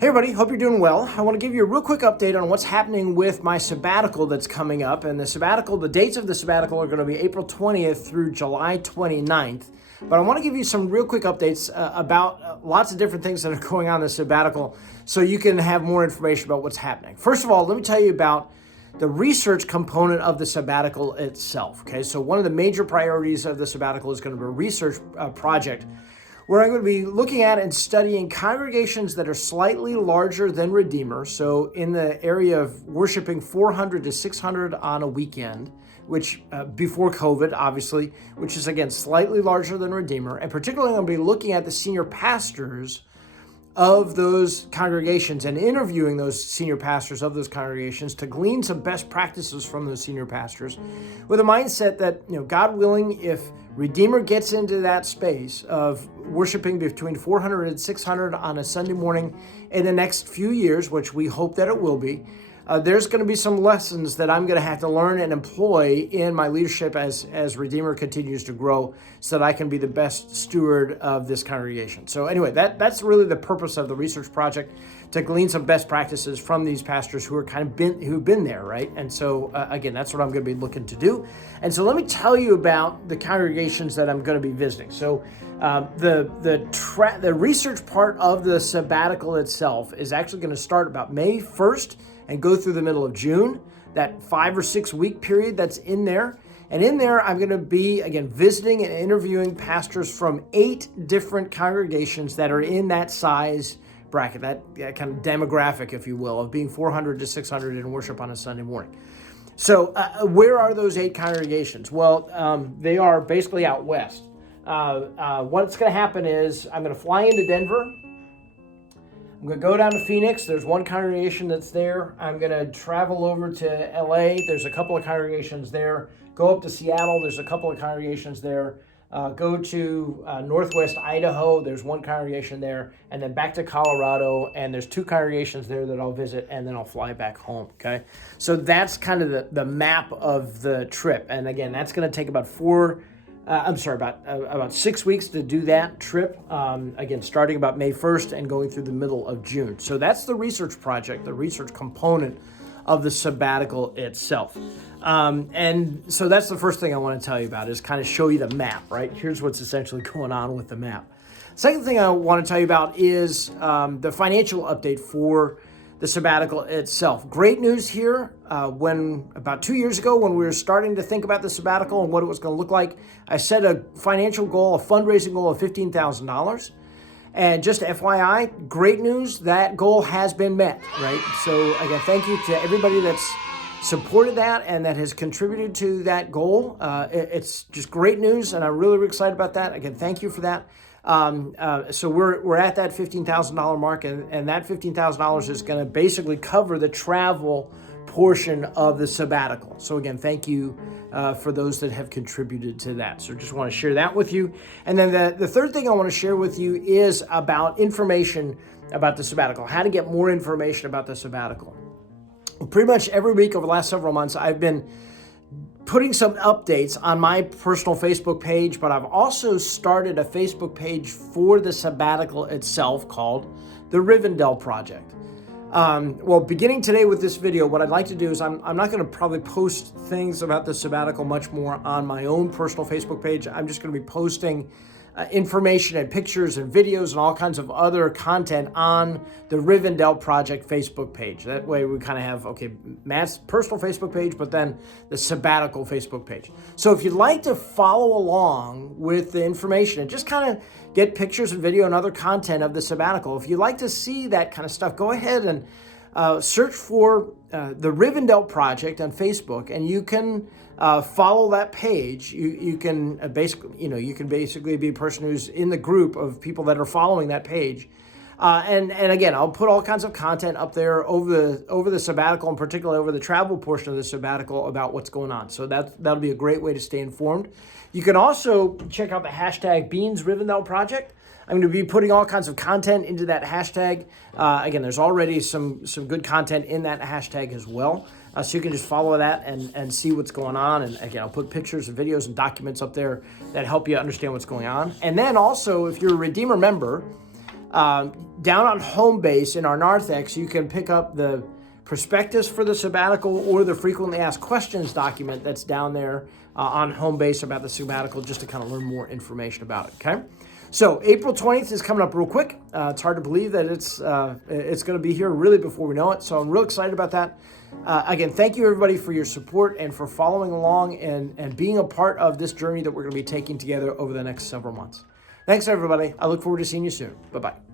Hey everybody, hope you're doing well. I want to give you a real quick update on what's happening with my sabbatical that's coming up. And the dates of the sabbatical are going to be April 20th through July 29th. But I want to give you some real quick updates about lots of different things that are going on in the sabbatical so you can have more information about what's happening. First of all, let me tell you about the research component of the sabbatical itself. Okay, so one of the major priorities of the sabbatical is going to be a research project where I'm going to be looking at and studying congregations that are slightly larger than Redeemer. So in the area of worshiping 400 to 600 on a weekend, which before COVID, obviously, which is again slightly larger than Redeemer. And particularly I'm going to be looking at the senior pastors of those congregations and interviewing those senior pastors of those congregations to glean some best practices from those senior pastors with a mindset that, God willing, if Redeemer gets into that space of worshiping between 400 and 600 on a Sunday morning in the next few years, which we hope that it will be, there's going to be some lessons that I'm going to have to learn and employ in my leadership as Redeemer continues to grow so that I can be the best steward of this congregation. So anyway, that's really the purpose of the research project, to glean some best practices from these pastors who've been there, right? And so again, that's what I'm going to be looking to do. And so let me tell you about the congregations that I'm going to be visiting. So the research part of the sabbatical itself is actually going to start about May 1st and go through the middle of June, that 5 or 6 week period that's in there. And in there, I'm going to be, again, visiting and interviewing pastors from 8 different congregations that are in that size bracket, that kind of demographic, if you will, of being 400 to 600 in worship on a Sunday morning. So where are those 8 congregations? Well, they are basically out west. What's going to happen is I'm going to fly into Denver. I'm going to go down to Phoenix. There's one congregation that's there. I'm going to travel over to LA. There's a couple of congregations there. Go up to Seattle. There's a couple of congregations there. Go to Northwest Idaho. There's one congregation there. And then back to Colorado. And there's 2 congregations there that I'll visit. And then I'll fly back home. Okay. So that's kind of the map of the trip. And again, that's going to take about 6 weeks to do that trip, again, starting about May 1st and going through the middle of June. So that's the research project, the research component of the sabbatical itself. And so that's the first thing I want to tell you about, is kind of show you the map, right? Here's what's essentially going on with the map. Second thing I want to tell you about is the financial update for the sabbatical itself. Great news here. When about 2 years ago, when we were starting to think about the sabbatical and what it was going to look like, I set a financial goal, a fundraising goal of $15,000. And just FYI, great news, that goal has been met, right? So again, thank you to everybody that's supported that and that has contributed to that goal. It's just great news, and I'm really excited about that. Again, thank you for that. So we're at that $15,000 mark, and that $15,000 is going to basically cover the travel portion of the sabbatical. So again, thank you for those that have contributed to that. So just want to share that with you. And then the third thing I want to share with you is about information about the sabbatical, how to get more information about the sabbatical. Pretty much every week over the last several months, I've been putting some updates on my personal Facebook page, but I've also started a Facebook page for the sabbatical itself called the Rivendell Project. Well, beginning today with this video, what I'd like to do is I'm not going to probably post things about the sabbatical much more on my own personal Facebook page. I'm just going to be posting information and pictures and videos and all kinds of other content on the Rivendell Project Facebook page. That way we kind of have, Matt's personal Facebook page, but then the sabbatical Facebook page. So if you'd like to follow along with the information and just kind of get pictures and video and other content of the sabbatical, if you'd like to see that kind of stuff, go ahead and search for the Rivendell Project on Facebook, and you can follow that page. You can basically be a person who's in the group of people that are following that page. And again, I'll put all kinds of content up there over the sabbatical, and particularly over the travel portion of the sabbatical, about what's going on. So that'll be a great way to stay informed. You can also check out the hashtag Beans Rivendell Project. I'm going to be putting all kinds of content into that hashtag. Again, there's already some good content in that hashtag as well. So you can just follow that and see what's going on. And again, I'll put pictures and videos and documents up there that help you understand what's going on. And then also, if you're a Redeemer member, Down on home base in our narthex, you can pick up the prospectus for the sabbatical or the frequently asked questions document that's down there on home base about the sabbatical, just to kind of learn more information about it, okay? So April 20th is coming up real quick. It's hard to believe that it's going to be here really before we know it, so I'm real excited about that. Again, thank you everybody for your support and for following along and being a part of this journey that we're going to be taking together over the next several months. Thanks everybody. I look forward to seeing you soon. Bye-bye.